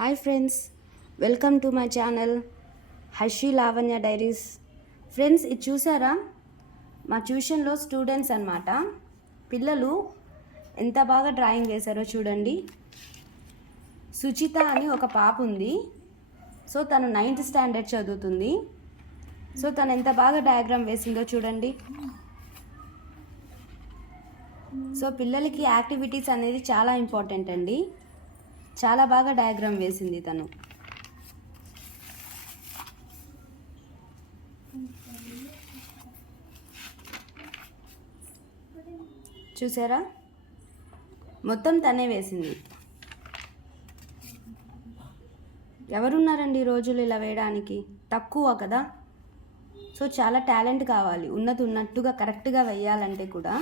Hi friends, welcome to my channel Harshi Lavanya diaries. Friends, ఇది చూసారా? మా ట్యూషన్లో స్టూడెంట్స్ అన్నమాట. పిల్లలు ఎంత బాగా డ్రాయింగ్ వేశారో చూడండి. సుచిత అని ఒక పాప ఉంది. సో తను 9th స్టాండర్డ్ చదువుతుంది. సో తను ఎంత బాగా డయాగ్రామ్ వేసిందో చూడండి. సో పిల్లలకి యాక్టివిటీస్ అనేది చాలా ఇంపార్టెంట్ అండి. చాలా బాగా డయాగ్రామ్ వేసింది తను. చూసారా? మొత్తం తనే వేసింది. ఎవరున్నారండి ఈ రోజులు ఇలా వేయడానికి? తక్కువ కదా. సో చాలా టాలెంట్ కావాలి. ఉన్నది ఉన్నట్టుగా కరెక్ట్గా వేయాలంటే కూడా